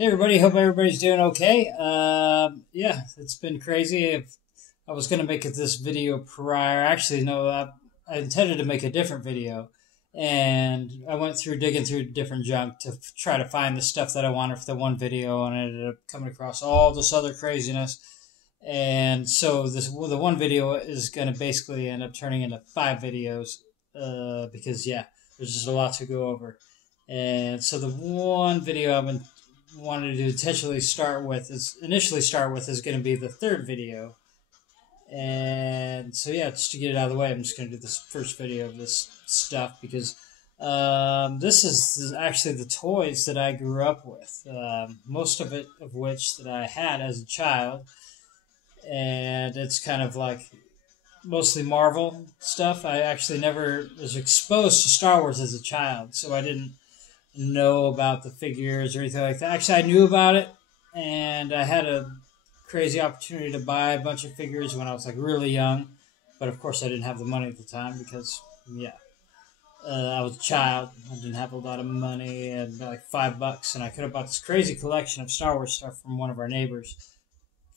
Hey everybody, hope everybody's doing okay. Yeah, it's been crazy. If I was going to make this video prior, actually, no, I intended to make a different video. And I went through digging through different junk to try to find the stuff that I wanted for the one video, and I ended up coming across all this other craziness. And so the one video is going to basically end up turning into 5 videos because, yeah, there's just a lot to go over. And so the one video I've been wanted to initially start with is going to be the third video. And so yeah, just to get it out of the way, I'm just going to do this first video of this stuff because this is actually the toys that I grew up with, most of which that I had as a child. And it's kind of like mostly Marvel stuff. I actually never was exposed to Star Wars as a child, so I didn't know about the figures or anything like that. Actually, I knew about it, and I had a crazy opportunity to buy a bunch of figures when I was like really young, but of course I didn't have the money at the time because, yeah, I was a child. I didn't have a lot of money, and like $5, and I could have bought this crazy collection of Star Wars stuff from one of our neighbors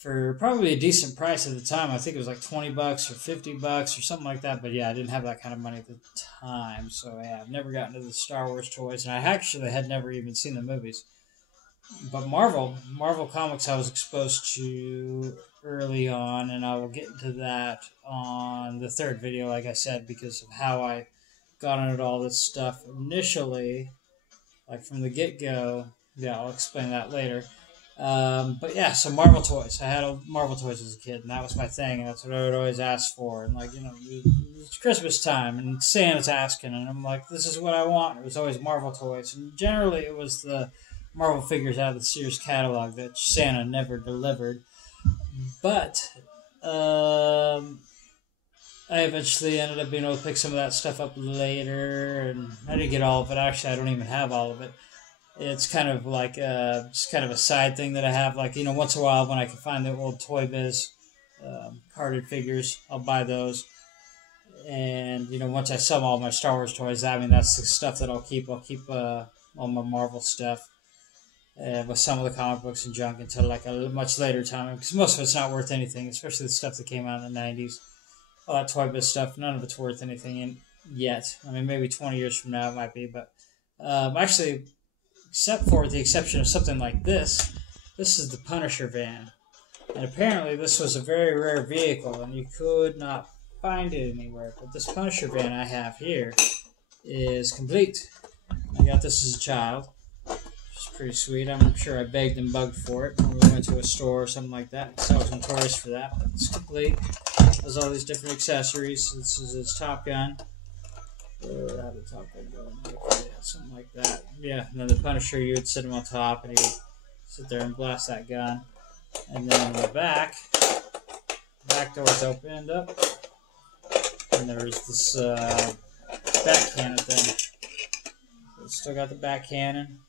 for probably a decent price at the time. I think it was like $20 or $50 or something like that. But yeah, I didn't have that kind of money at the time. So yeah, I've never gotten into the Star Wars toys, and I actually had never even seen the movies. But Marvel Comics I was exposed to early on, and I will get into that on the third video, like I said, because of how I got into all this stuff initially, like from the get-go. Yeah, I'll explain that later. But yeah, so Marvel toys. I had Marvel toys as a kid, and that was my thing. And that's what I would always ask for. And like, it's Christmas time, and Santa's asking, and I'm like, this is what I want. It was always Marvel toys, and generally it was the Marvel figures out of the Sears catalog that Santa never delivered. But I eventually ended up being able to pick some of that stuff up later, and I didn't get all of it. Actually, I don't even have all of it. It's kind of like just kind of a side thing that I have. Like, once in a while when I can find the old toybiz carded figures, I'll buy those. And, once I sell all my Star Wars toys, I mean, that's the stuff that I'll keep. I'll keep all my Marvel stuff with some of the comic books and junk until like a much later time. Because most of it's not worth anything, especially the stuff that came out in the 90s. All that toybiz stuff, none of it's worth anything yet. I mean, maybe 20 years from now it might be. But actually, except for the exception of something like this is the Punisher van. And apparently this was a very rare vehicle, and you could not find it anywhere. But this Punisher van I have here is complete. I got this as a child, which is pretty sweet. I'm sure I begged and bugged for it when we went to a store or something like that, because I was notorious for that. But it's complete. It has all these different accessories. This is its Top Gun. How the Top Gun go? Okay, something like that. Yeah, and then the Punisher, you would sit him on top, and he would sit there and blast that gun. And then in the back door's opened up, and there's this back cannon thing. So it's still got the back cannon,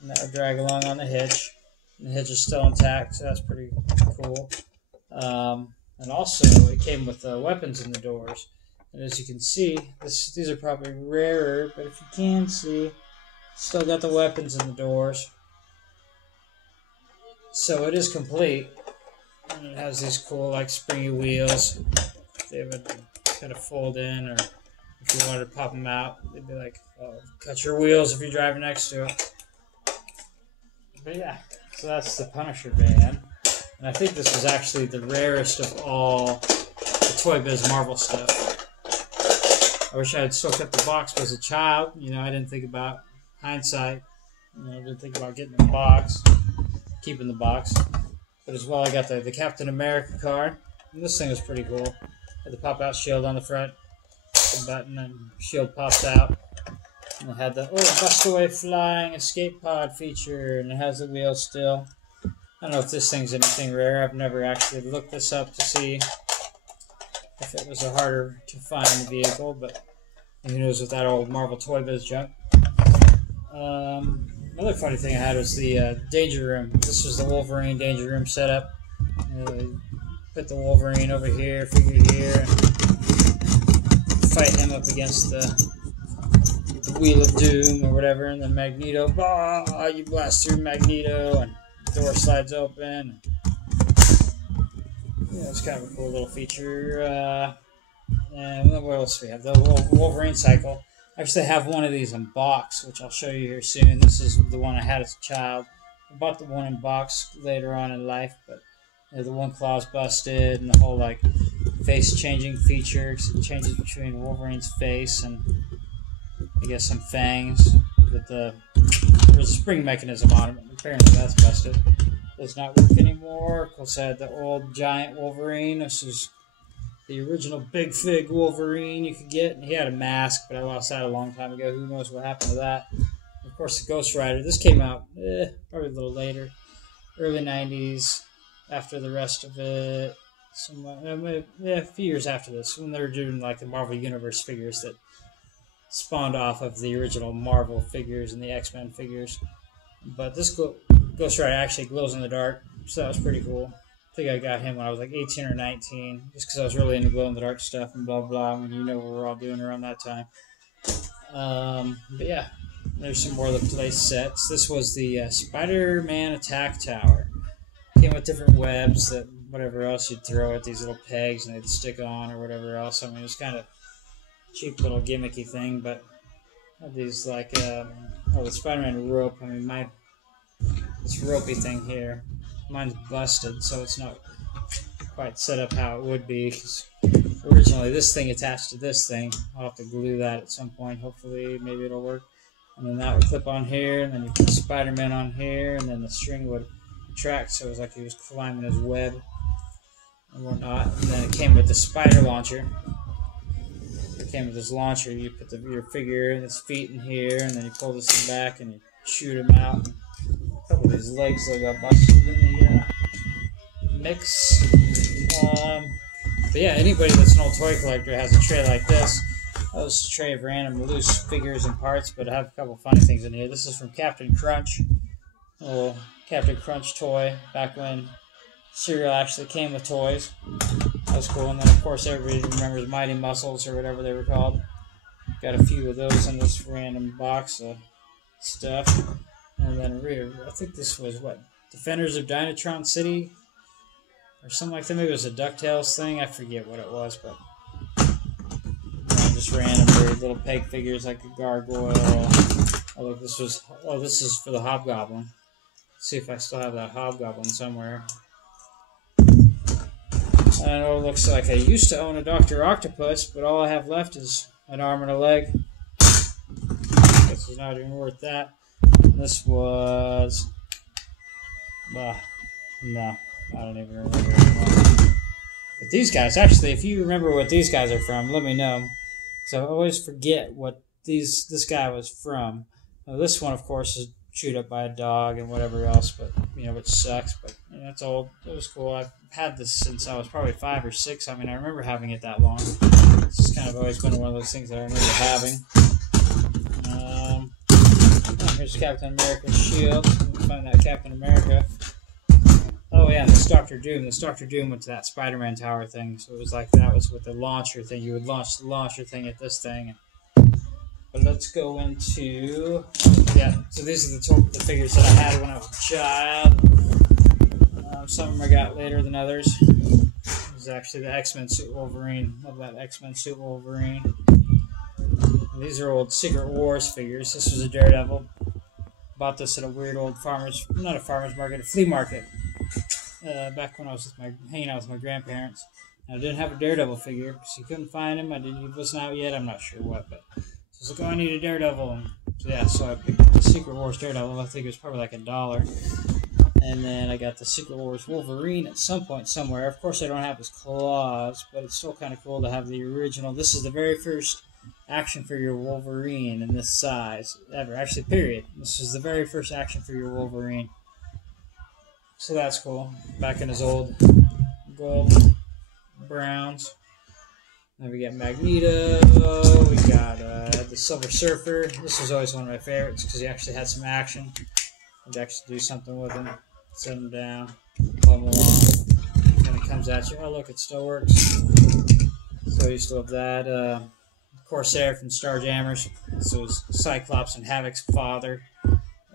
and that would drag along on the hitch. And the hitch is still intact, so that's pretty cool. And also, it came with weapons in the doors. And as you can see, these are probably rarer, but if you can see, still got the weapons in the doors. So it is complete. And it has these cool, like, springy wheels. They would kind of fold in, or if you wanted to pop them out, they'd be like, oh, cut your wheels if you're driving next to it. But yeah, so that's the Punisher van. And I think this is actually the rarest of all the Toy Biz Marvel stuff. I wish I had still kept the box, but as a child, I didn't think about hindsight. I didn't think about getting the box, keeping the box. But as well, I got the Captain America card. And this thing was pretty cool. Had the pop-out shield on the front, the button, and shield pops out. And it had the bust away flying escape pod feature, and it has the wheel still. I don't know if this thing's anything rare. I've never actually looked this up to see if it was a harder to find vehicle, but who knows with that old Marvel Toy Biz junk. Another funny thing I had was the Danger Room. This was the Wolverine Danger Room setup. Put the Wolverine over here, figure here, and fight him up against the Wheel of Doom or whatever, and then Magneto, you blast through Magneto, and the door slides open. Yeah, it's kind of a cool little feature. And what else do we have? The Wolverine cycle. Actually, I have one of these in box, which I'll show you here soon. This is the one I had as a child. I bought the one in box later on in life, but the one claw's busted, and the whole like face changing feature, because it changes between Wolverine's face and I guess some fangs. But there's a spring mechanism on it. Apparently that's busted. Does not work anymore. Of course, I had the old giant Wolverine. This is the original Big Fig Wolverine you could get. And he had a mask, but I lost that a long time ago. Who knows what happened to that? Of course, the Ghost Rider. This came out probably a little later, early 90s, after the rest of it. A few years after this, when they were doing like the Marvel Universe figures that spawned off of the original Marvel figures and the X-Men figures. But this Ghost Rider actually glows in the dark, so that was pretty cool. I think I got him when I was like 18 or 19, just because I was really into glow-in-the-dark stuff and blah, blah, and you know what we're all doing around that time. But yeah, there's some more of the play sets. This was the Spider-Man Attack Tower. Came with different webs that whatever else you'd throw at these little pegs and they'd stick on or whatever else. I mean, it was kind of cheap little gimmicky thing, but these like, the Spider-Man rope. I mean, this ropey thing here, mine's busted, so it's not quite set up how it would be, because originally this thing attached to this thing. I'll have to glue that at some point, hopefully, maybe it'll work. And then that would clip on here, and then you put Spider-Man on here, and then the string would retract, so it was like he was climbing his web and whatnot. And then it came with the spider launcher. It came with this launcher. You put your figure and its feet in here, and then you pull this thing back and you shoot him out. A couple of these legs that got busted in the mix. But yeah, anybody that's an old toy collector has a tray like this. That was a tray of random loose figures and parts, but I have a couple funny things in here. This is from Captain Crunch. A little Captain Crunch toy back when cereal actually came with toys. That was cool. And then, of course, everybody remembers Mighty Muscles or whatever they were called. Got a few of those in this random box of stuff. And then I think this was, Defenders of Dynatron City? Or something like that. Maybe it was a DuckTales thing. I forget what it was, but just random weird little peg figures like a gargoyle. Oh, look, this is for the Hobgoblin. Let's see if I still have that Hobgoblin somewhere. I know it looks like I used to own a Dr. Octopus, but all I have left is an arm and a leg. This is not even worth that. This was... no, I don't even remember anymore. But these guys, actually, if you remember what these guys are from, let me know. Because I always forget what this guy was from. Now, this one, of course, is chewed up by a dog and whatever else, but which sucks. But it's old. It was cool. I've had this since I was probably 5 or 6. I mean, I remember having it that long. It's just kind of always been one of those things that I remember having. Here's Captain America's shield. Find that Captain America. Oh yeah, and this Dr. Doom. This Dr. Doom went to that Spider-Man tower thing, so it was like that was with the launcher thing. You would launch the launcher thing at this thing. But let's go into... Yeah, so these are the figures that I had when I was a child. Some of them I got later than others. This is actually the X-Men suit Wolverine. Love that X-Men suit Wolverine. These are old Secret Wars figures. This was a Daredevil. Bought this at a weird old not a farmer's market, a flea market. Back when I was hanging out with my grandparents. And I didn't have a Daredevil figure because you couldn't find him. He wasn't out yet. I'm not sure what, but so I was like, oh, I need a Daredevil. And so I picked the Secret Wars Daredevil. I think it was probably like $1. And then I got the Secret Wars Wolverine at some point somewhere. Of course, I don't have his claws, but it's still kind of cool to have the original. This is the very first action figure Wolverine in this size ever. Actually, period. This is the very first action figure Wolverine. So that's cool. Back in his old gold browns. Then we got Magneto. We got the Silver Surfer. This was always one of my favorites because he actually had some action. You'd actually do something with him. Set him down. Pull him along. Then it comes at you. Oh, look, it still works. So I used to love that. Corsair from Starjammers. This was Cyclops and Havoc's father.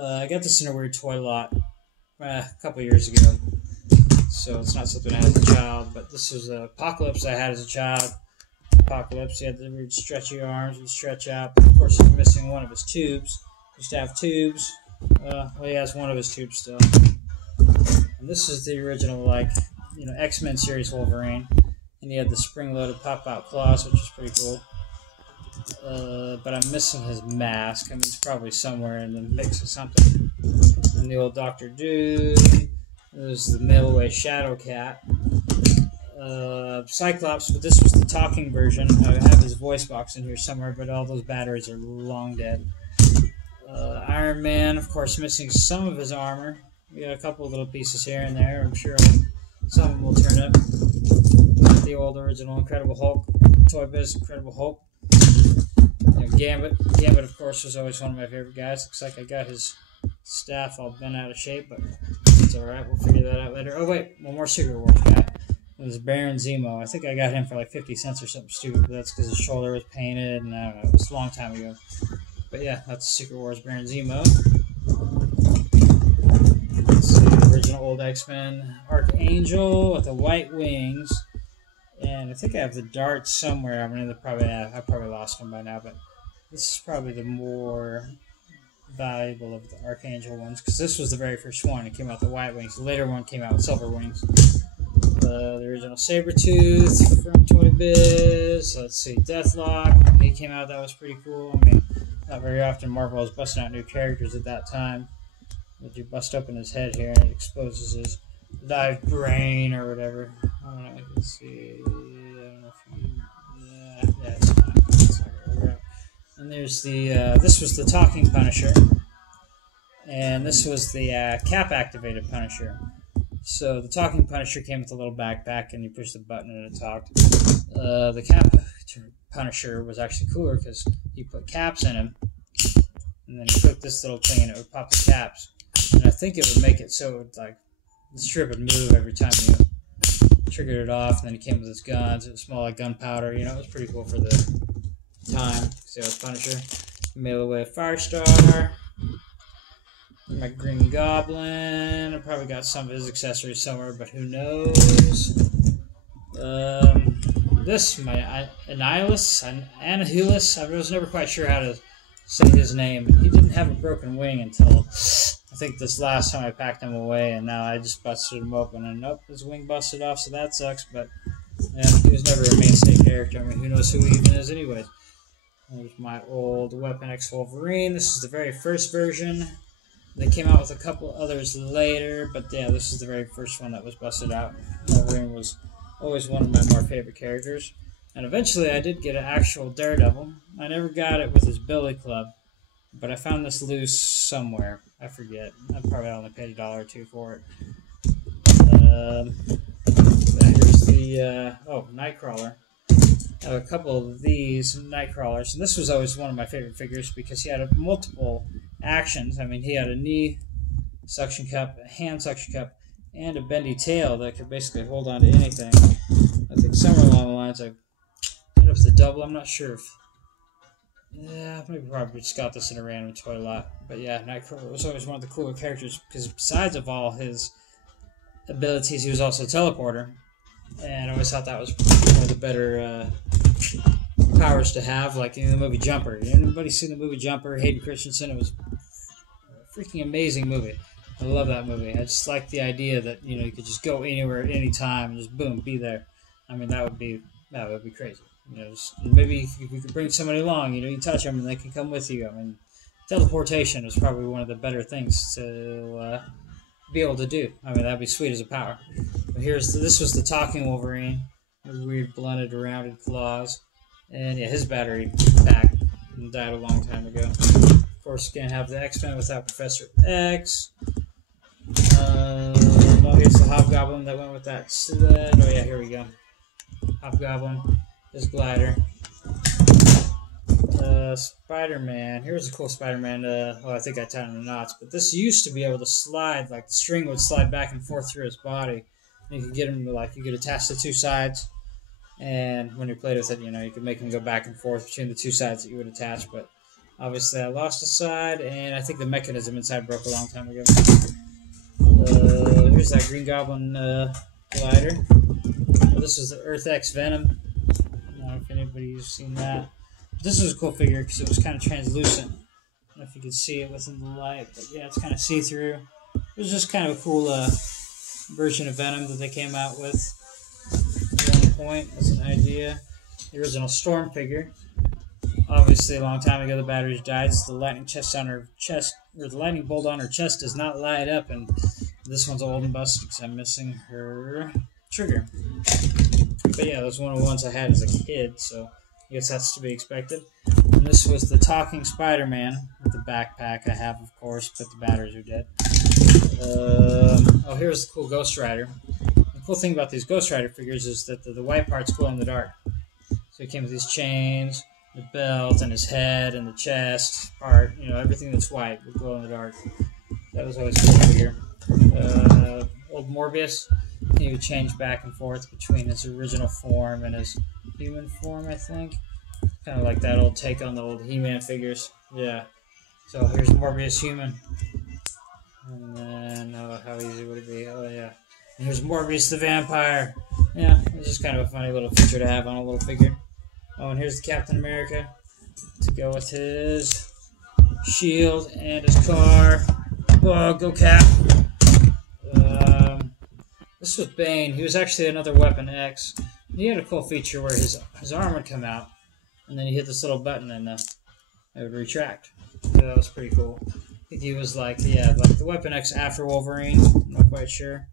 I got this in a weird toy lot a couple years ago, so it's not something I had as a child, but this was Apocalypse I had as a child. Apocalypse, he had the weird stretchy arms, would stretch out, but of course he's missing one of his tubes. He used to have tubes. Well, he has one of his tubes still. And this is the original, X-Men series Wolverine. And he had the spring-loaded pop-out claws, which is pretty cool. But I'm missing his mask. I mean, it's probably somewhere in the mix of something. And the old Dr. Doom. There's the mail-away Shadow Cat. Cyclops, but this was the talking version. I have his voice box in here somewhere, but all those batteries are long dead. Iron Man, of course, missing some of his armor. We got a couple of little pieces here and there. I'm sure some of them will turn up. The old original Incredible Hulk, toybiz Incredible Hulk. Gambit. Gambit, of course, was always one of my favorite guys. Looks like I got his staff all bent out of shape, but it's alright. We'll figure that out later. Oh, wait. One more Secret Wars guy. It was Baron Zemo. I think I got him for like 50 cents or something stupid, but that's because his shoulder was painted, and I don't know. It was a long time ago. But yeah, that's Secret Wars Baron Zemo. Let's see, the original old X-Men Archangel with the white wings. And I think I have the darts somewhere. I mean, I probably lost them by now, but this is probably the more valuable of the Archangel ones, because this was the very first one. It came out with the white wings. The later one came out with silver wings. The original Sabretooth from Toy Biz. Let's see, Deathlock. He came out, that was pretty cool. I mean, not very often Marvel was busting out new characters at that time. But you bust open his head here and it exposes his live brain or whatever. I don't know, let's see. I don't know if you. Yeah, it's fine. It's okay. And there's the. This was the talking Punisher. And this was the cap activated Punisher. So the talking Punisher came with a little backpack, and you push the button and it talked. The cap Punisher was actually cooler because you put caps in him, and then you click this little thing and it would pop the caps. And I think it would make it so it would, the strip would move every time you triggered it off. And then he came with his guns. It would smell like gunpowder. It was pretty cool for the time. See how it's Punisher. Mail away Firestar. My Green Goblin. I probably got some of his accessories somewhere, but who knows? This, my Annihilus. I was never quite sure how to say his name. He didn't have a broken wing until I think this last time I packed him away, and now I just busted him open, and nope, his wing busted off, so that sucks. But yeah, he was never a mainstay character. I mean, who knows who he even is, anyways? There's my old Weapon X Wolverine. This is the very first version. They came out with a couple others later, but yeah, this is the very first one that was busted out. Wolverine was always one of my more favorite characters. And eventually I did get an actual Daredevil. I never got it with his Billy Club, but I found this loose somewhere. I forget. I probably only paid $1 or $2 for it. Here's the, Nightcrawler. I have a couple of these Nightcrawlers, and this was always one of my favorite figures because he had multiple actions. I mean, he had a knee suction cup, a hand suction cup, and a bendy tail that could basically hold on to anything. I think somewhere along the lines, I don't know if it's a double, I'm not sure if. Yeah, maybe probably just got this in a random toy lot. But yeah, Nightcrawler was always one of the cooler characters because besides of all his abilities, he was also a teleporter. And I always thought that was one of the better powers to have, like in the movie Jumper. Anybody seen the movie Jumper? Hayden Christensen. It was a freaking amazing movie. I love that movie. I just like the idea that you could just go anywhere at any time and just boom, be there. I mean, that would be crazy. Maybe if we could bring somebody along, you touch them and they can come with you. I mean, teleportation is probably one of the better things to be able to do. I mean, that'd be sweet as a power. But this was the talking Wolverine with weird blunted rounded claws, and yeah, his battery pack died a long time ago. Of course, you can't have the X-Men without Professor X. Well, here's the Hobgoblin that went with that sled. Oh yeah, here we go. Hobgoblin, his glider. Spider-Man. Here's a cool Spider-Man. I think I tied him in knots, but this used to be able to slide, like the string would slide back and forth through his body. And you could get him to, you could attach the two sides And when you played with it, you know, you could make them go back and forth between the two sides that you would attach. But obviously, I lost a side, and I think the mechanism inside broke a long time ago. Here's that Green Goblin glider. Well, this is the Earth X Venom. I don't know if anybody's seen that. This was a cool figure because it was kind of translucent. I don't know if you can see it within the light, but yeah, it's kind of see-through. It was just kind of a cool version of Venom that they came out with at one point as an idea. The original Storm figure. Obviously, a long time ago, the batteries died, so the lightning chest on her chest, or the lightning bolt on her chest, does not light up, and this one's old and busted because I'm missing her trigger. But yeah, that was one of the ones I had as a kid, so I guess that's to be expected. And this was the talking Spider-Man with the backpack I have, of course, but the batteries are dead. Oh, here's the cool Ghost Rider. The cool thing about these Ghost Rider figures is that the white parts glow in the dark. So he came with these chains, the belt, and his head, and the chest part. You know, everything that's white would glow in the dark. That was always a cool figure. Old Morbius, he would change back and forth between his original form and his human form, I think. Kind of like that old take on the old He-Man figures. Yeah. So here's Morbius human. And then, oh, how easy would it be? Oh, yeah. And here's Morbius the vampire. Yeah, it's just kind of a funny little feature to have on a little figure. Oh, and here's the Captain America to go with his shield and his car. Oh, go Cap! This was Bane. He was actually another Weapon X. He had a cool feature where his arm would come out, and then you hit this little button and it would retract. So that was pretty cool. I think he was like the Weapon X after Wolverine. I'm not quite sure.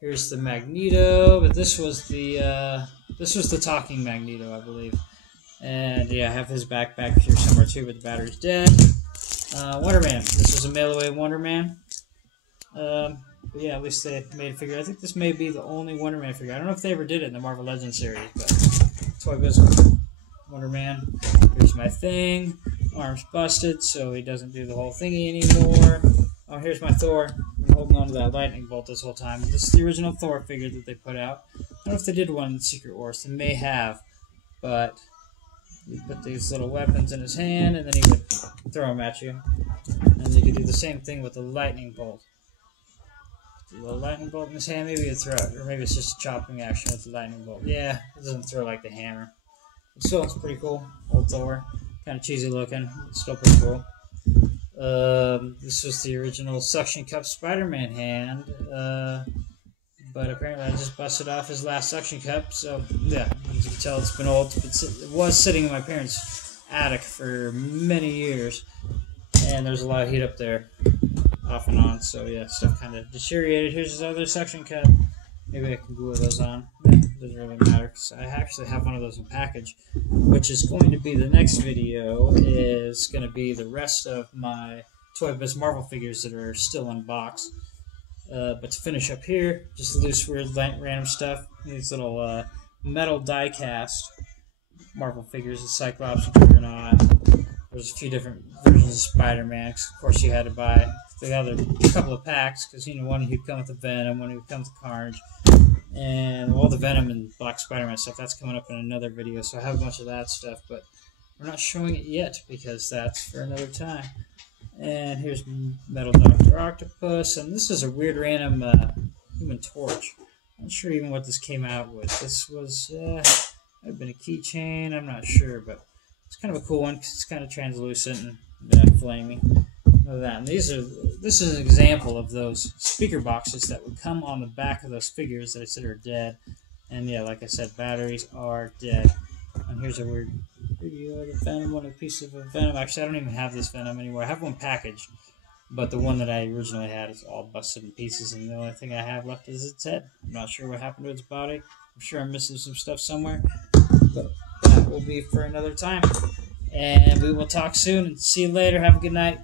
Here's the Magneto, but this was the talking Magneto, I believe. And yeah, I have his backpack here somewhere too, but the battery's dead. Wonder Man. This was a mail-away Wonder Man. But yeah, at least they made a figure. I think this may be the only Wonder Man figure. I don't know if they ever did it in the Marvel Legends series, but toybiz Wonder Man. Here's my thing. Arm's busted, so he doesn't do the whole thingy anymore. Oh, here's my Thor. I'm holding on to that lightning bolt this whole time. This is the original Thor figure that they put out. I don't know if they did one in Secret Wars. They may have, but you put these little weapons in his hand, and then he would throw them at you. And you could do the same thing with the lightning bolt. The lightning bolt in his hand, maybe you throw it, or maybe it's just a chopping action with the lightning bolt. Yeah, it doesn't throw like the hammer. But still, it's pretty cool. Old Thor, kind of cheesy looking. It's still pretty cool. This was the original suction cup Spider-Man hand, but apparently I just busted off his last suction cup. So yeah, as you can tell, it's been old. It was sitting in my parents' attic for many years, and there's a lot of heat up there. Off and on, so yeah, stuff kind of deteriorated. Here's his other suction cup. Maybe I can glue those on. It doesn't really matter because I actually have one of those in package, which is going to be the next video. Is going to be the rest of my toybiz Marvel figures that are still in box. But to finish up here, just loose, weird, random stuff. These little metal die-cast Marvel figures, the Cyclops and Juggernaut. There's a few different versions of Spider-Man. Of course, you had to buy the other couple of packs because one he'd come with the Venom, one he'd come with the Carnage, and all the Venom and Black Spider-Man stuff. That's coming up in another video, so I have a bunch of that stuff, but we're not showing it yet because that's for another time. And here's Metal Dr. Octopus, and this is a weird random Human Torch. I'm not sure even what this came out with. This was might have been a keychain. I'm not sure, but it's kind of a cool one because it's kind of translucent and flaming. And this is an example of those speaker boxes that would come on the back of those figures that I said are dead. And yeah, like I said, batteries are dead. And here's a weird video of the Venom, one of the pieces of Venom. Actually, I don't even have this Venom anymore. I have one packaged, but the one that I originally had is all busted in pieces, and the only thing I have left is its head. I'm not sure what happened to its body. I'm sure I'm missing some stuff somewhere, but that will be for another time. And we will talk soon, and see you later. Have a good night.